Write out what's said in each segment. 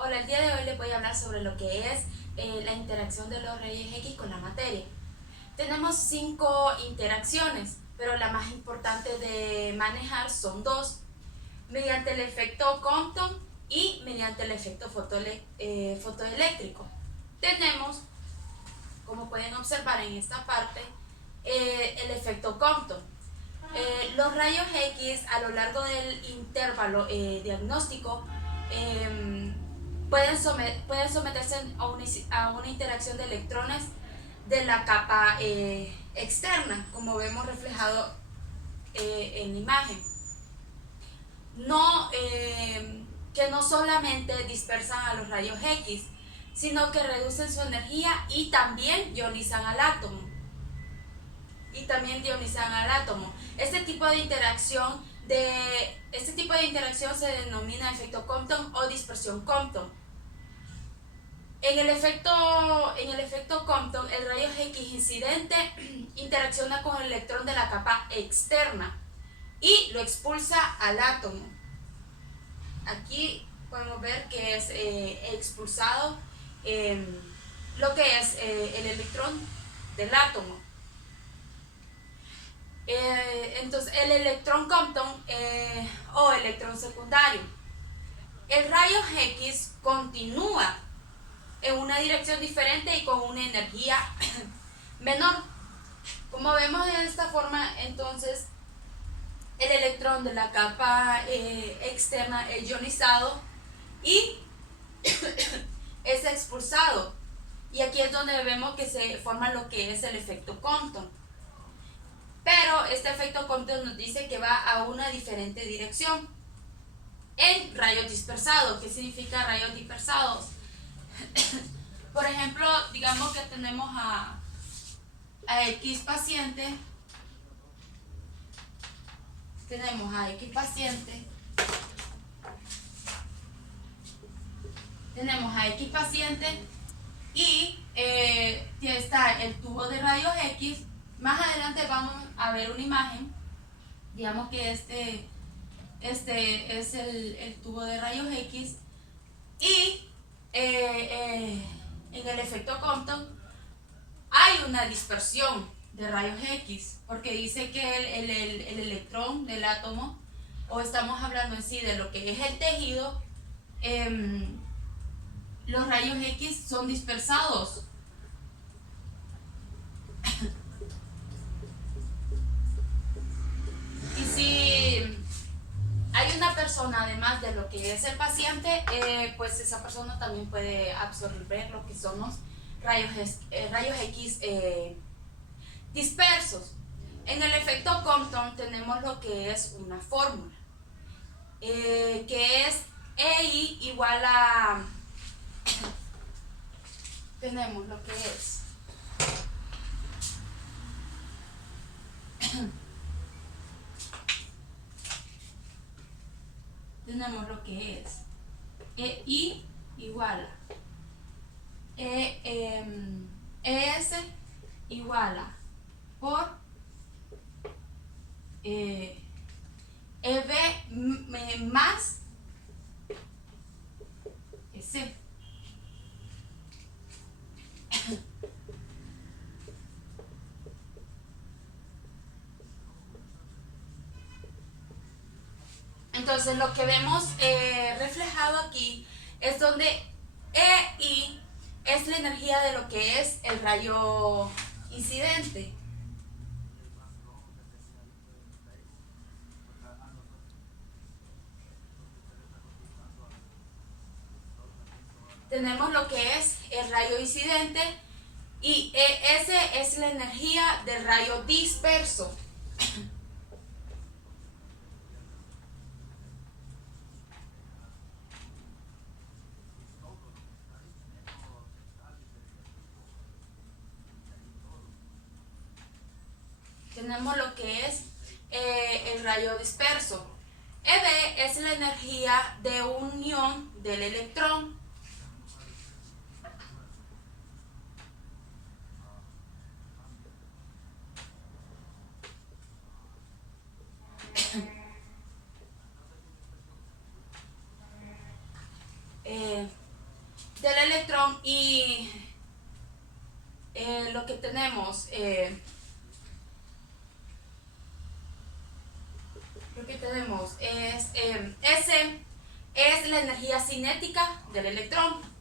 Hola, el día de hoy les voy a hablar sobre lo que es la interacción de los rayos X con la materia. Tenemos 5 interacciones, pero la más importante de manejar son dos, mediante el efecto Compton y mediante el efecto fotoeléctrico. Tenemos, como pueden observar en esta parte, el efecto Compton. Los rayos X a lo largo del intervalo diagnóstico pueden someterse a una interacción de electrones de la capa externa, como vemos reflejado en la imagen. No, que no solamente dispersan a los rayos X, sino que reducen su energía y también ionizan al átomo. Este tipo de interacción se denomina efecto Compton o dispersión Compton. En el efecto Compton, el rayo X incidente interacciona con el electrón de la capa externa y lo expulsa al átomo. Aquí podemos ver que es expulsado lo que es el electrón del átomo. Entonces, el electrón Compton o electrón secundario. El rayo X continúa en una dirección diferente y con una energía menor. Como vemos de esta forma, entonces el electrón de la capa externa es ionizado y es expulsado. Y aquí es donde vemos que se forma lo que es el efecto Compton. Pero este efecto Compton nos dice que va a una diferente dirección. En rayos dispersados, ¿qué significa rayos dispersados? Por ejemplo, digamos que tenemos a X paciente, y está el tubo de rayos X. Más adelante vamos a ver una imagen. Digamos que este es el tubo de rayos X y en el efecto Compton hay una dispersión de rayos X, porque dice que el electrón del átomo, o estamos hablando en sí de lo que es el tejido, los rayos X son dispersados. Y si hay una persona, además de lo que es el paciente, pues esa persona también puede absorber lo que son los rayos X dispersos. En el efecto Compton tenemos lo que es una fórmula, que es EI igual a... tenemos lo que es EI igual a ES igual a por EB más S. Entonces lo que vemos reflejado aquí es donde EI es la energía de lo que es el rayo incidente. Tenemos lo que es el rayo incidente y ES es la energía del rayo disperso. Tenemos lo que es el rayo disperso. EB es la energía de unión del electrón. del electrón y lo que tenemos S es la energía cinética del electrón.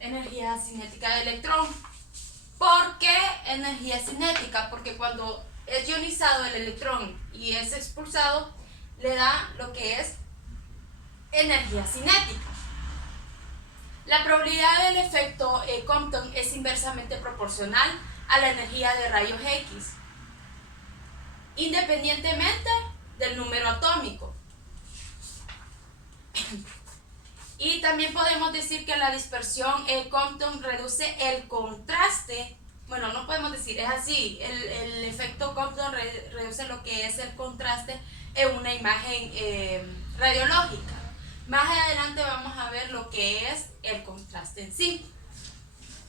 Energía cinética del electrón. ¿Por qué energía cinética? Porque cuando es ionizado el electrón y es expulsado, le da lo que es energía cinética. La probabilidad del efecto Compton es inversamente proporcional a la energía de rayos X, independientemente del número atómico. Y también podemos decir que la dispersión Compton reduce el contraste. Bueno, no podemos decir, es así, el efecto Compton reduce lo que es el contraste en una imagen radiológica. Más adelante vamos a ver lo que es el contraste en sí.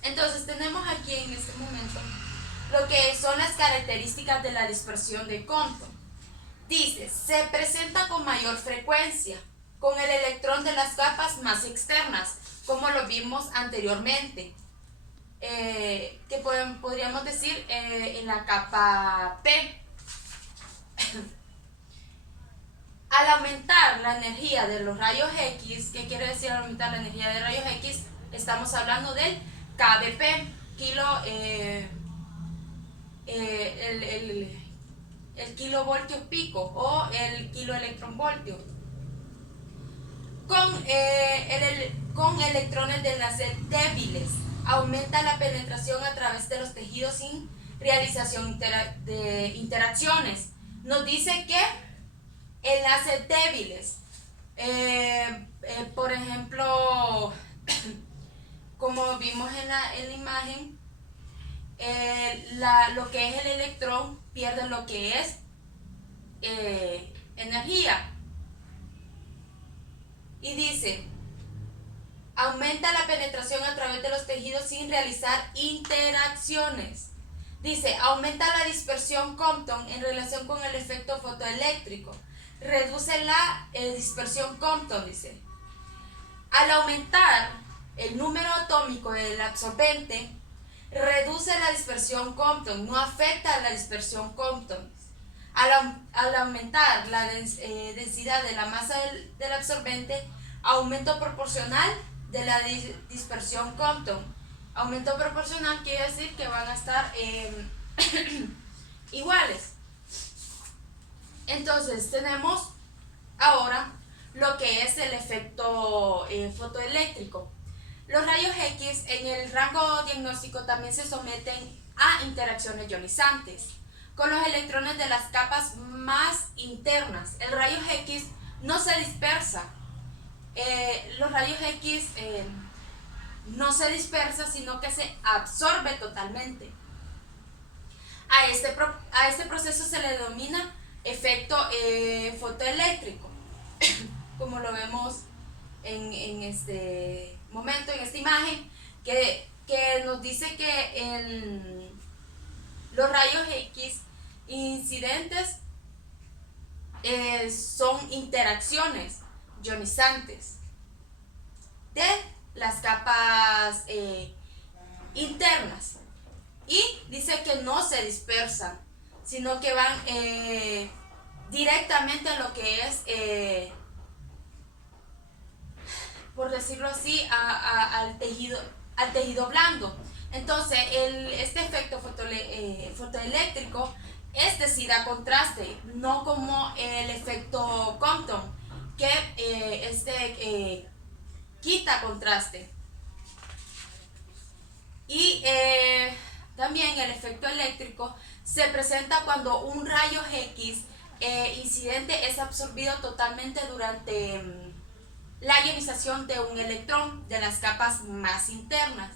Entonces tenemos aquí en este momento lo que son las características de la dispersión de Compton. Dice, se presenta con mayor frecuencia con el electrón de las capas más externas, como lo vimos anteriormente, que podríamos decir en la capa P. Al aumentar la energía de los rayos X, ¿qué quiere decir al aumentar la energía de rayos X? Estamos hablando del kBp, el kilovoltio pico o el kiloelectronvoltio. Con electrones de enlace débiles, aumenta la penetración a través de los tejidos sin realización de interacciones. Nos dice que enlaces débiles, por ejemplo, como vimos en la imagen, lo que es el electrón pierde lo que es energía. Y dice, aumenta la penetración a través de los tejidos sin realizar interacciones. Dice, aumenta la dispersión Compton en relación con el efecto fotoeléctrico. Reduce la dispersión Compton, dice. Al aumentar el número atómico del absorbente, reduce la dispersión Compton, no afecta a la dispersión Compton. Al aumentar la densidad de la masa del absorbente, aumento proporcional de la dispersión Compton. Aumento proporcional quiere decir que van a estar iguales. Entonces tenemos ahora lo que es el efecto fotoeléctrico. Los rayos X en el rango diagnóstico también se someten a interacciones ionizantes con los electrones de las capas más internas. El rayo X no se dispersa. Los rayos X no se dispersa, sino que se absorbe totalmente. A este proceso se le denomina efecto fotoeléctrico, como lo vemos en este momento, en esta imagen, que nos dice que los rayos X incidentes son interacciones ionizantes de las capas internas, y dice que no se dispersan, sino que van directamente a lo que es, por decirlo así, al tejido blando. Entonces, este efecto fotoeléctrico es decir, a contraste, no como el efecto Compton, que quita contraste. Y también el efecto eléctrico se presenta cuando un rayo X incidente es absorbido totalmente durante la ionización de un electrón de las capas más internas.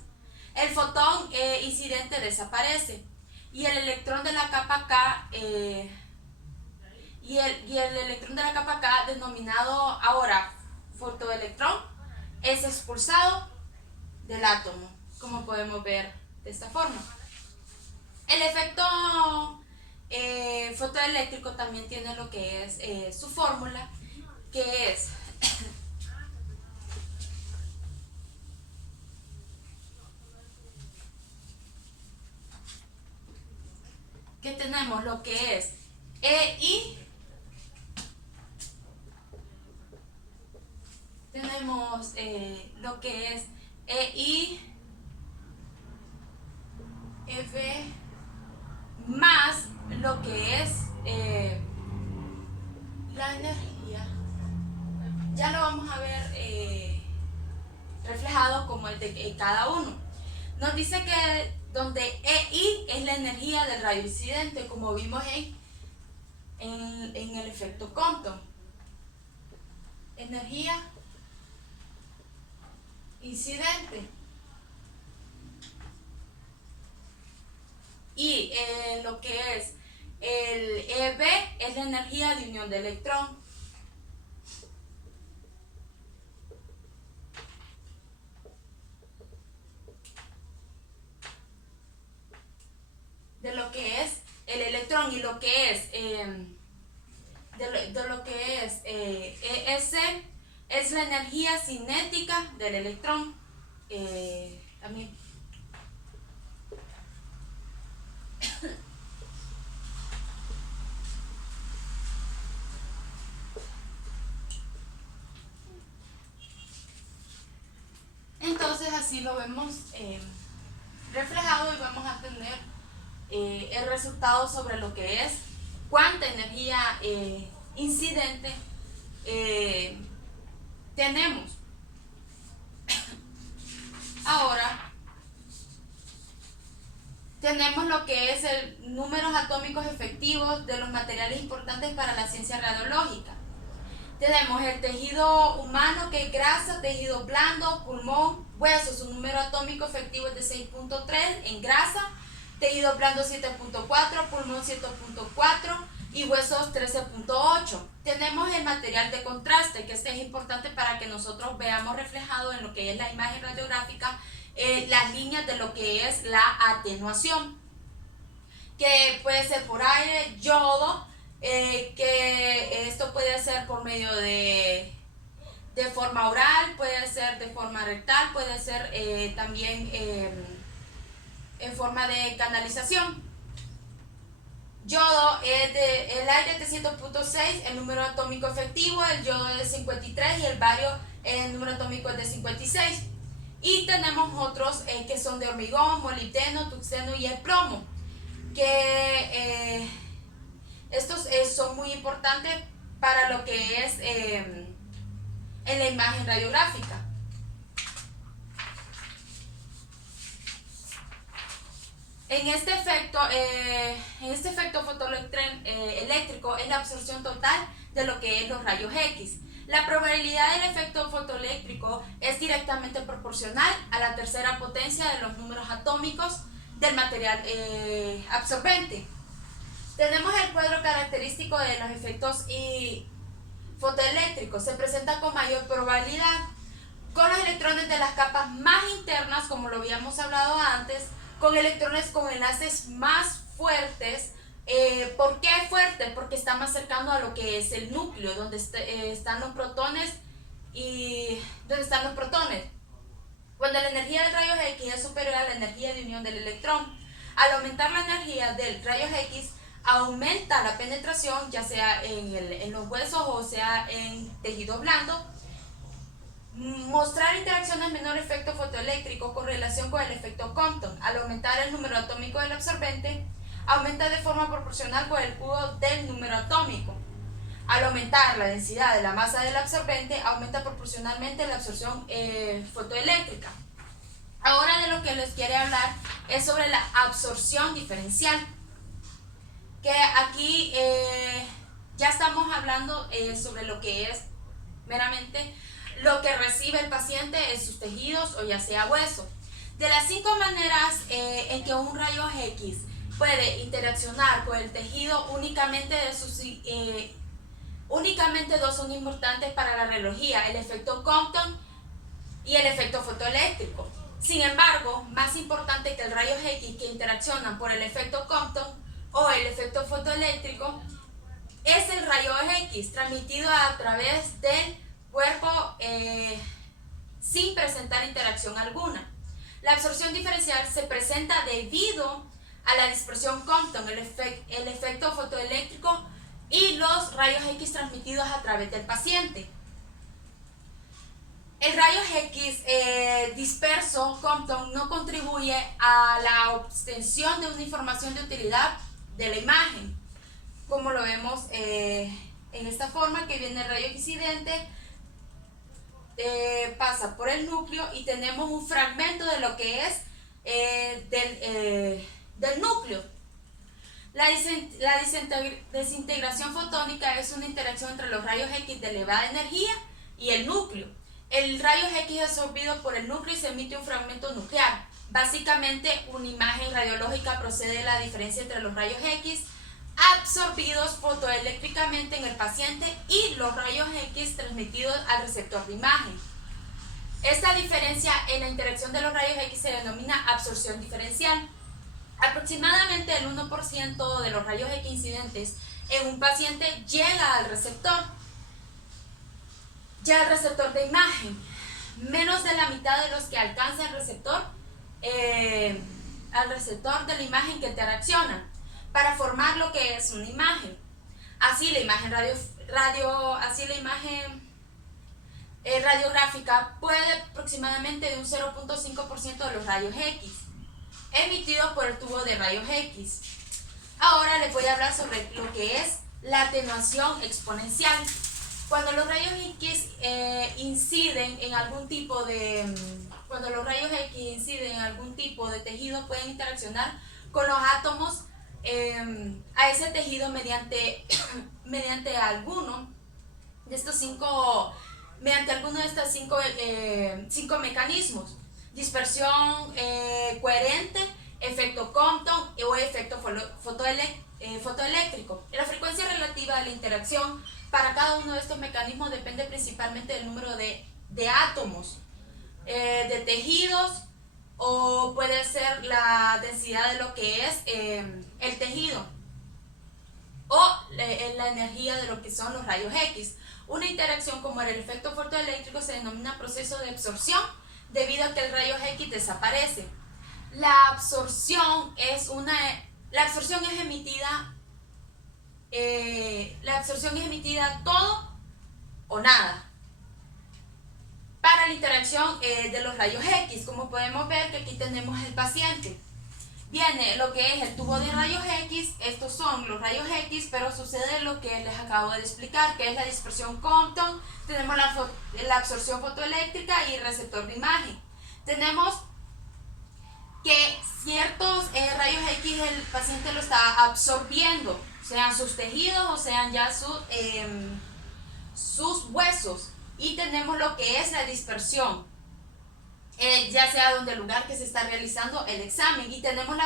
El fotón incidente desaparece y el electrón de la capa K y el electrón de la capa K, denominado ahora fotoelectrón, es expulsado del átomo, como podemos ver de esta forma. El efecto fotoeléctrico también tiene lo que es su fórmula, que es que tenemos lo que es EI, tenemos lo que es EI, F más lo que es la energía. Ya lo vamos a ver reflejado como el de cada uno. Nos dice que donde EI es la energía del rayo incidente, como vimos en el efecto Compton. Energía incidente. Y lo que es el EB es la energía de unión de electrón. De lo que es el electrón, y lo que es de lo que es ES es la energía cinética del electrón también. Entonces así lo vemos reflejado, y vamos a tener el resultado sobre lo que es cuánta energía incidente tenemos. Ahora tenemos lo que es el números atómicos efectivos de los materiales importantes para la ciencia radiológica. Tenemos el tejido humano, que es grasa, tejido blando, pulmón, huesos. Su número atómico efectivo es de 6.3 en grasa, tejido blando 7.4, pulmón 7.4 y huesos 13.8. Tenemos el material de contraste, que este es importante para que nosotros veamos reflejado en lo que es la imagen radiográfica las líneas de lo que es la atenuación, que puede ser por aire, yodo, que esto puede ser por medio de forma oral, puede ser de forma rectal, puede ser también en forma de canalización. Yodo el aire es de 7.6, el número atómico efectivo, el yodo es de 53 y el bario, el número atómico es de 56. Y tenemos otros que son de hormigón, molibdeno, tuxeno y el plomo, que estos son muy importantes para lo que es en la imagen radiográfica. En este efecto fotoeléctrico es la absorción total de lo que es los rayos X. La probabilidad del efecto fotoeléctrico es directamente proporcional a la tercera potencia de los números atómicos del material absorbente. Tenemos el cuadro característico de los efectos fotoeléctricos. Se presenta con mayor probabilidad con los electrones de las capas más internas, como lo habíamos hablado antes, con electrones con enlaces más fuertes. ¿Por qué fuerte? Porque está más cercano a lo que es el núcleo, donde están los protones y donde están los protones. Cuando la energía del rayo X es superior a la energía de unión del electrón, al aumentar la energía del rayo X, aumenta la penetración, ya sea en los huesos o sea en tejido blando. Mostrar interacciones de menor efecto fotoeléctrico con relación con el efecto Compton. Al aumentar el número atómico del absorbente, aumenta de forma proporcional con el cubo del número atómico. Al aumentar la densidad de la masa del absorbente, aumenta proporcionalmente la absorción fotoeléctrica. Ahora de lo que les quiero hablar es sobre la absorción diferencial, que aquí ya estamos hablando sobre lo que es meramente lo que recibe el paciente en sus tejidos o ya sea hueso. De las 5 maneras en que un rayo X puede interaccionar con el tejido, únicamente dos son importantes para la radiología: el efecto Compton y el efecto fotoeléctrico. Sin embargo, más importante que el rayos X que interaccionan por el efecto Compton o el efecto fotoeléctrico es el rayo X transmitido a través del cuerpo sin presentar interacción alguna. La absorción diferencial se presenta debido a la dispersión Compton, el efecto fotoeléctrico y los rayos X transmitidos a través del paciente. El rayos X disperso Compton no contribuye a la obtención de una información de utilidad de la imagen, como lo vemos en esta forma, que viene el rayo incidente, pasa por el núcleo y tenemos un fragmento de lo que es del núcleo. La desintegración fotónica es una interacción entre los rayos X de elevada energía y el núcleo. El rayo X es absorbido por el núcleo y se emite un fragmento nuclear. Básicamente, una imagen radiológica procede de la diferencia entre los rayos X absorbidos fotoeléctricamente en el paciente y los rayos X transmitidos al receptor de imagen. Esta diferencia en la interacción de los rayos X se denomina absorción diferencial. Aproximadamente el 1% de los rayos X incidentes en un paciente llega al receptor de imagen. Menos de la mitad de los que alcanzan al receptor de la imagen que interaccionan para formar lo que es una imagen. Así la imagen radiográfica puede aproximadamente de un 0.5% de los rayos X emitidos por el tubo de rayos X. Ahora les voy a hablar sobre lo que es la atenuación exponencial. Cuando los rayos X inciden en algún tipo de tejido, pueden interaccionar con los átomos a ese tejido mediante alguno de estos cinco mecanismos: dispersión coherente, efecto Compton o efecto fotoeléctrico. La frecuencia relativa de la interacción para cada uno de estos mecanismos depende principalmente del número de átomos, de tejidos, o puede ser la densidad de lo que es el tejido, o la energía de lo que son los rayos X. Una interacción como el efecto fotoeléctrico se denomina proceso de absorción debido a que el rayo X desaparece. La absorción es emitida todo o nada para la interacción de los rayos X. Como podemos ver que aquí tenemos el paciente, viene lo que es el tubo de rayos X, estos son los rayos X, pero sucede lo que les acabo de explicar, que es la dispersión Compton, tenemos la absorción fotoeléctrica y el receptor de imagen. Tenemos que ciertos rayos X el paciente lo está absorbiendo, sean sus tejidos o sean ya sus huesos, y tenemos lo que es la dispersión, ya sea donde el lugar que se está realizando el examen, y tenemos la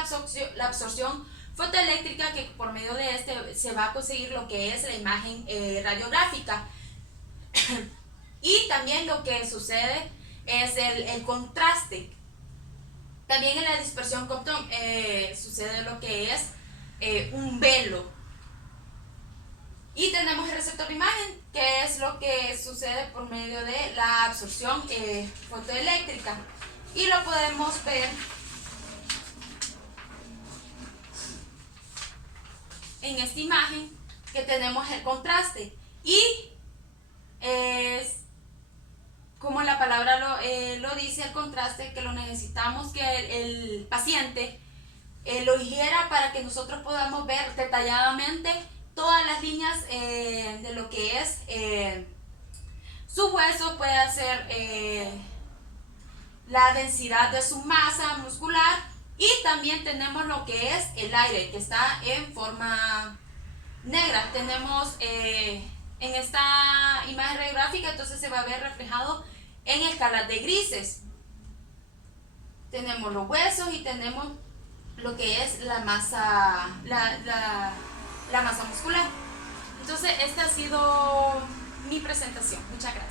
absorción fotoeléctrica, que por medio de este se va a conseguir lo que es la imagen radiográfica. Y también lo que sucede es el contraste. También en la dispersión Compton sucede lo que es un velo. Y tenemos el receptor de imagen, que es lo que sucede por medio de la absorción fotoeléctrica. Y lo podemos ver en esta imagen, que tenemos el contraste. Y es como la palabra lo dice, el contraste, que lo necesitamos que el paciente lo hiciera para que nosotros podamos ver detalladamente todas las líneas de lo que es su hueso, puede ser la densidad de su masa muscular, y también tenemos lo que es el aire, que está en forma negra. Tenemos en esta imagen radiográfica, entonces se va a ver reflejado en escalas de grises. Tenemos los huesos y tenemos lo que es la masa, la masa muscular. Entonces esta ha sido mi presentación. Muchas gracias.